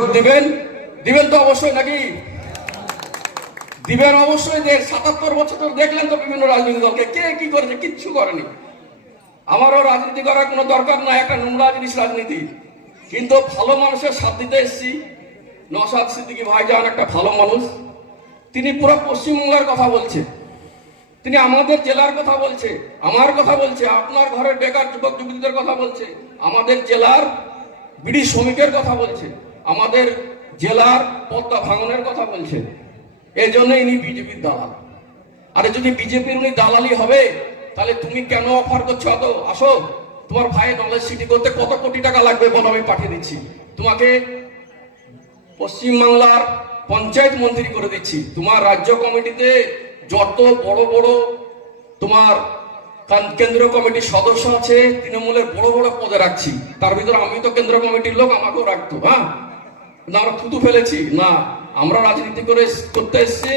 দিবেন? দিবেন তো অবশ্যই নাকি? দিবেন অবশ্যই দেখ সাতাত্তর বছর ধরে দেখলেন তো বিভিন্ন রাজনৈতিক দলকে। কে কি করেছে? কিচ্ছু করেনি। আমারও রাজনীতি করার কোনো দরকার নাই, একটা নোংরা জিনিস রাজনীতি। কিন্তু ভালো মানুষের সাথ দিতে এসছি। নসাদ সিদ্দিকি ভাইজান একটা ভালো মানুষ। তিনি পুরো পশ্চিমবাংলার কথা বলছে। তিনি আমাদের জেলার কথা বলছে, আমার কথা বলছে, আপনার ঘরের বেকার যুবক যুবতীদের কথা বলছে, আমাদের জেলার বিড়ি শ্রমিকের কথা বলছে। আমাদের জেলার পদ্মা ভাঙনের কথা বলছেন। এই জন্য ইনি বিজেপির দালাল। আরে যদি বিজেপির উনি দালালি হবে, তাহলে তুমি কেন অফার করছ? অত আসো, তোমার ভাই নলেজ সিটি করতে কত কোটি টাকা লাগবে বলো, আমি পাঠিয়ে দিচ্ছি। তোমাকে পশ্চিমবাংলার পঞ্চায়েত মন্ত্রী করে দিচ্ছি। তোমার রাজ্য কমিটিতে যত বড় বড় তোমার কান- কেন্দ্রীয় কমিটির সদস্য আছে, তৃণমূলের বড় বড় পদে রাখছি। তার ভিতরে আমি তো কেন্দ্র কমিটির লোক, আমাকেও রাখতো হ্যাঁ? কিন্তু আমরা থুতু ফেলেছি। না, আমরা রাজনীতি করে করতে এসছি।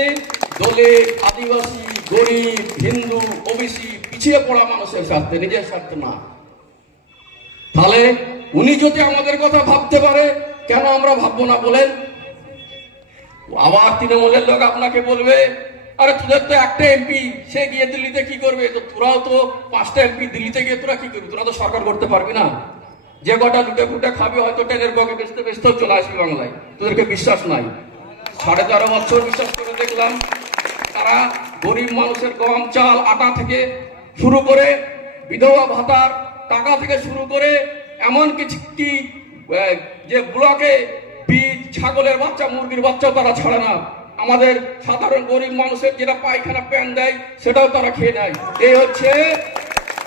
দলে আদিবাসী, গরিব, হিন্দু, ওবিসি, পিছিয়ে পড়া মানুষের স্বার্থে, নিজের স্বার্থে না। তাহলে উনি যদি আমাদের কথা ভাবতে পারে, কেন আমরা ভাববো না বলেন? আবার তৃণমূলের লোক আপনাকে বলবে, আরে তোদের তো একটা এমপি, সে গিয়ে দিল্লিতে কি করবে? তো তোরাও তো পাঁচটা এমপি, দিল্লিতে গিয়ে তোরা কি করবি? তোরা তো সরকার করতে পারবি না। যে কটা লুটে ফুটে খাবি, হয়তো ট্রেনের বগে বেচতে বেচতেও চলে আসবি বাংলায়। তোদেরকে বিশ্বাস নাই। সাড়ে তেরো বছর বিশ্বাস করে দেখলাম, তারা গরিব মানুষের গম, চাল, আটা থেকে শুরু করে বিধবা ভাতার টাকা থেকে শুরু করে এমন কিছু কি যে ব্লকে বীজ, ছাগলের বাচ্চা, মুরগির বাচ্চাও তারা ছাড়ে না। আমাদের সাধারণ গরিব মানুষের যেটা পায়খানা প্যান দেয়, সেটাও তারা খেয়ে নেয়। এই হচ্ছে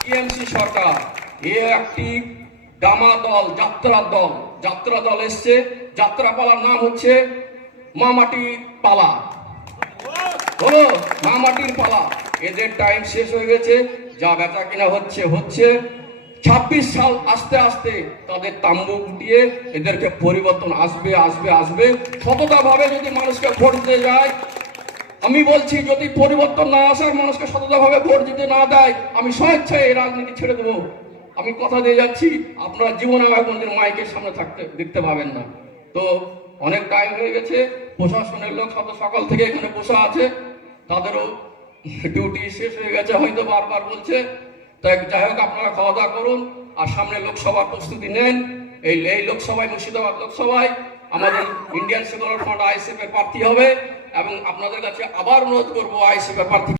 টিএমসি সরকার। এ একটি ডামা দল যাত্রা দল যাত্রা দল এসছে। যাত্রা পালার নাম হচ্ছে মামাটি পালা। হলো মামাটির পালা। এদের টাইম শেষ হয়ে গেছে। যা বেচা কিনা হচ্ছে হচ্ছে। ছাব্বিশ সাল আস্তে আস্তে তাদের তাম্বু গুটিয়ে এদেরকে পরিবর্তন আসবে আসবে আসবে। সততা ভাবে যদি মানুষকে ভোট দিতে যায়, আমি বলছি যদি পরিবর্তন না আসার মানুষকে সততা ভাবে ভোট দিতে না দেয়, আমি স্বেচ্ছায় এই রাজনীতি ছেড়ে দেবো। আমি কথা দিয়ে যাচ্ছি, আপনারা জীবনে আমার কোনদিন মাইকের সামনে থাকতে, দেখতে পাবেন না। তো অনেক টাইম হয়ে গেছে, প্রশাসনের লোক সব সকাল থেকে এখানে বসে আছে, তাদেরও ডিউটি শেষ হয়ে গেছে হয়তো বারবার বলছে। তাই যাই হোক, আপনারা খাওয়া দাওয়া করুন, আর সামনে লোকসভার প্রস্তুতি নেন। এই এই লোকসভায়, মুর্শিদাবাদ লোকসভায় আমাদের ইন্ডিয়ান সেকুলার ফ্রন্ট আইএসএফ এর প্রার্থী হবে, এবং আপনাদের কাছে আবার অনুরোধ করব আইএসএফ এর প্রার্থী